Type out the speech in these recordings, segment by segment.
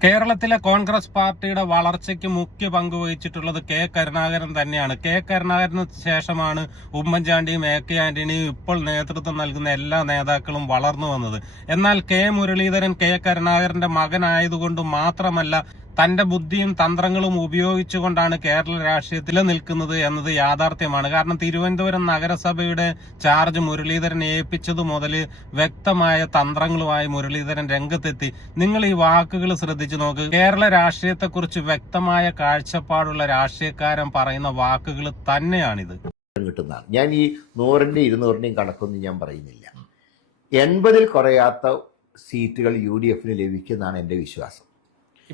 കേരളത്തിലെ കോൺഗ്രസ് പാർട്ടിയുടെ വളർച്ചയ്ക്ക് മുഖ്യ പങ്ക് വഹിച്ചിട്ടുള്ളത് കെ കരുണാകരൻ തന്നെയാണ്. കെ കരുണാകരന് ശേഷമാണ് ഉമ്മൻചാണ്ടിയും എ കെ ആന്റണിയും ഇപ്പോൾ നേതൃത്വം നൽകുന്ന എല്ലാ നേതാക്കളും വളർന്നു വന്നത്. എന്നാൽ കെ മുരളീധരൻ കെ കരുണാകരന്റെ മകനായതുകൊണ്ട് മാത്രമല്ല തന്റെ ബുദ്ധിയും തന്ത്രങ്ങളും ഉപയോഗിച്ചുകൊണ്ടാണ് കേരള രാഷ്ട്രീയത്തിൽ നിൽക്കുന്നത് എന്നത് യാഥാർത്ഥ്യമാണ്. കാരണം തിരുവനന്തപുരം നഗരസഭയുടെ ചാർജ് മുരളീധരൻ ഏൽപ്പിച്ചതു മുതൽ വ്യക്തമായ തന്ത്രങ്ങളുമായി മുരളീധരൻ രംഗത്തെത്തി. നിങ്ങൾ ഈ വാക്കുകൾ ശ്രദ്ധിച്ചു നോക്ക്. കേരള രാഷ്ട്രീയത്തെക്കുറിച്ച് വ്യക്തമായ കാഴ്ചപ്പാടുള്ള രാഷ്ട്രീയക്കാരൻ പറയുന്ന വാക്കുകൾ തന്നെയാണിത്. കിട്ടുന്നതാണ് ഞാൻ ഈ നൂറിന്റെയും ഇരുന്നൂറിന്റെയും കണക്കൊന്നും ഞാൻ പറയുന്നില്ല. എൺപതിൽ കുറയാത്ത സീറ്റുകൾ യു ഡി എഫിന് ലഭിക്കുന്നതാണ് എന്റെ വിശ്വാസം.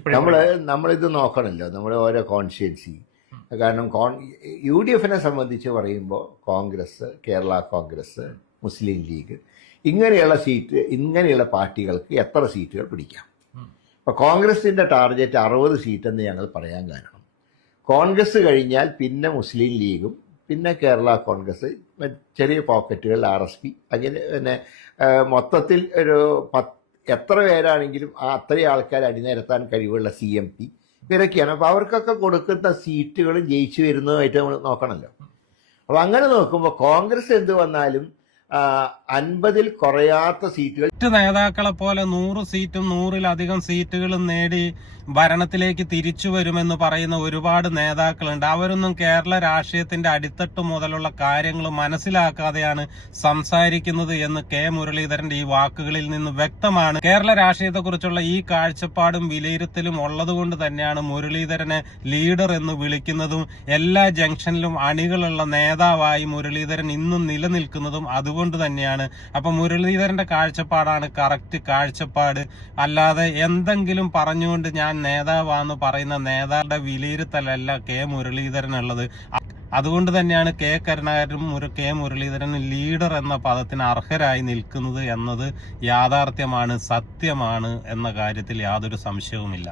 നമ്മൾ നമ്മളിത് നോക്കണമല്ലോ നമ്മുടെ ഓരോ കോൺസ്റ്റിറ്റ്യൻസി. കാരണം കോൺ യു ഡി എഫിനെ സംബന്ധിച്ച് പറയുമ്പോൾ Congress Kerala Congress Muslim League ഇങ്ങനെയുള്ള സീറ്റ് ഇങ്ങനെയുള്ള പാർട്ടികൾക്ക് എത്ര സീറ്റുകൾ പിടിക്കാം? അപ്പോൾ കോൺഗ്രസിന്റെ ടാർഗറ്റ് അറുപത് സീറ്റെന്ന് ഞങ്ങൾ പറയാൻ കാരണം. കോൺഗ്രസ് കഴിഞ്ഞാൽ പിന്നെ മുസ്ലിം ലീഗും പിന്നെ കേരള കോൺഗ്രസ് ചെറിയ പോക്കറ്റുകൾ ആർ എസ് പി അങ്ങനെ പിന്നെ മൊത്തത്തിൽ ഒരു പത്ത് എത്ര പേരാണെങ്കിലും ആ അത്രയും ആൾക്കാർ അടിനിരത്താൻ കഴിവുള്ള സി എം പി ഇവരൊക്കെയാണ്. അപ്പോൾ അവർക്കൊക്കെ കൊടുക്കുന്ന സീറ്റുകൾ ജയിച്ചു വരുന്നതായിട്ട് നമ്മൾ നോക്കണമല്ലോ അപ്പോൾ അങ്ങനെ നോക്കുമ്പോൾ കോൺഗ്രസ് എന്ത് വന്നാലും അൻപതിൽ കുറയാത്ത സീറ്റുകൾ. മറ്റ് നേതാക്കളെ പോലെ നൂറ് സീറ്റും നൂറിലധികം സീറ്റുകളും നേടി ഭരണത്തിലേക്ക് തിരിച്ചു വരുമെന്ന് പറയുന്ന ഒരുപാട് നേതാക്കളുണ്ട്. അവരൊന്നും കേരള രാഷ്ട്രീയത്തിന്റെ അടിത്തട്ട് മുതലുള്ള കാര്യങ്ങൾ മനസ്സിലാക്കാതെയാണ് സംസാരിക്കുന്നത് എന്ന് കെ മുരളീധരന്റെ ഈ വാക്കുകളിൽ നിന്ന് വ്യക്തമാണ്. കേരള രാഷ്ട്രീയത്തെക്കുറിച്ചുള്ള ഈ കാഴ്ചപ്പാടും വിലയിരുത്തലും ഉള്ളതുകൊണ്ട് തന്നെയാണ് മുരളീധരനെ ലീഡർ എന്ന് വിളിക്കുന്നതും എല്ലാ ജംഗ്ഷനിലും അണികളുള്ള നേതാവായി മുരളീധരൻ ഇന്നും നിലനിൽക്കുന്നതും അതുകൊണ്ട് തന്നെയാണ്. അപ്പൊ മുരളീധരന്റെ കാഴ്ചപ്പാടാണ് കറക്റ്റ് കാഴ്ചപ്പാട്. അല്ലാതെ എന്തെങ്കിലും പറഞ്ഞുകൊണ്ട് ഞാൻ നേതാവാന്ന് പറയുന്ന നേതാവിന്റെ വിലയിരുത്തലല്ല കെ മുരളീധരനുള്ളത് അതുകൊണ്ട് തന്നെയാണ് കെ കരുണാകരനും മുര- കെ മുരളീധരനും ലീഡർ എന്ന പദത്തിന് അർഹരായി നിൽക്കുന്നത് എന്നത് യാഥാർത്ഥ്യമാണ് സത്യമാണ് എന്ന കാര്യത്തിൽ യാതൊരു സംശയവുമില്ല.